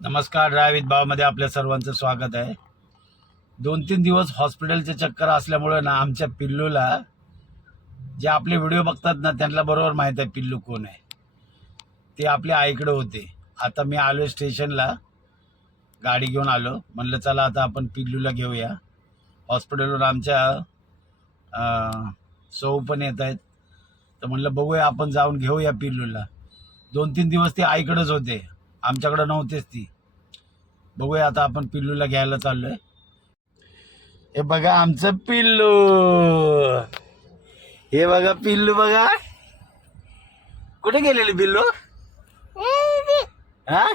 नमस्कार. ड्रायव्हित भावमध्ये आपल्या सर्वांचं स्वागत आहे. 2-3 दिवस हॉस्पिटलचे चक्कर असल्यामुळे ना आमच्या पिल्लूला, जे आपले व्हिडिओ बघतात ना त्यांना बरोबर माहीत आहे पिल्लू कोण आहे. ते आपल्या आईकडे होते. आता मी आलो स्टेशनला, गाडी घेऊन आलो. म्हणलं चला आता आपण पिल्लूला घेऊया. हॉस्पिटलवर आमच्या सौ पण येत आहेत, तर म्हणलं बघूया आपण जाऊन घेऊया पिल्लूला. 2-3 दिवस ते आईकडेच होते, आमच्याकडे नव्हतेच ती. बघूया आता आपण पिल्लूला घ्यायला चाललोय. हे बघा आमचं पिल्लू, हे बघा पिल्लू बघा. कुठे गेलेली पिल्लू? हा,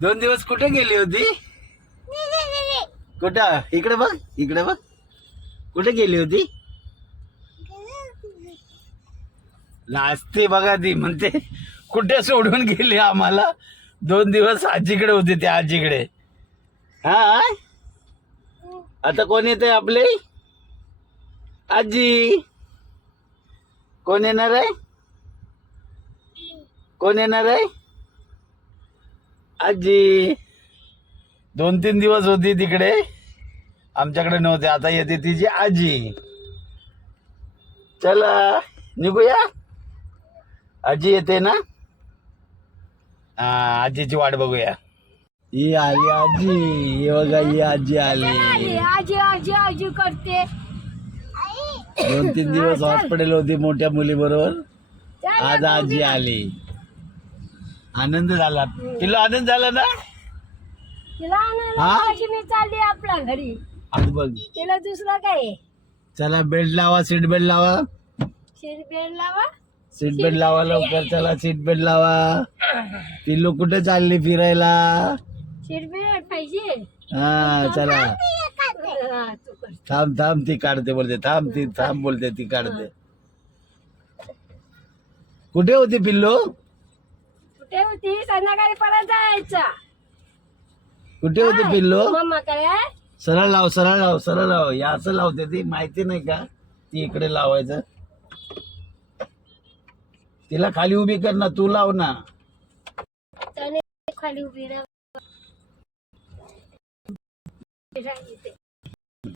2 दिवस कुठे गेली होती? कुठं? इकडे बघ, इकडे बघ. कुठे गेली होती? लाजते बघा ती, म्हणते कुठे सोडून गेली आम्हाला. 2 दिवस आजीकडे होते त्या आजीकडे. हा, आता कोण येते आपले? आजी. कोण येणार आहे? कोण येणार आहे? आजी. 2-3 दिवस होती तिकडे, आमच्याकडे नव्हते. आता येते तिची आजी. चला निघूया. आजी येते ना? हा, आजीची वाट बघूया. ही आली आजी, हे बघा ही आजी आली. आजी आजी आजी करते. 2-3 दिवस हॉस्पिटल होती मोठ्या मुली बरोबर. आज आजी आली. आनंद झाला पिल्लू, आनंद झाला ना? तिला आणायला हा? पाहिजे, मी चालली आपल्या घरी. आज बघ. तिला दुसरा काय? चला बेल्ट लावा, सीट बेल्ट लावा. सीट बेल्ट लावा. सीट बेल्ट लावा लवकर. चला सीट बेल्ट लावा. पिल्लू कुठे चालली फिरायला? सीट बेल्ट पाहिजे. हा चला. हा, तू कर. थांब थांब, ती काढते बोलते. थांब, ती थांब बोलते, ती काढते. कुठे होती पिल्लू? कुठे होती? संध्याकाळी परत जायचा. कुठे होती पिल्लू? मम्मा काय? सरळ लाव, सरळ लाव, सरळ लाव. या असं लावते ती, माहिती नाही का? ती इकडे लावायचं. तिला खाली उभी कर ना, तू लाव ना. त्याने खाली उभी राहिली ते.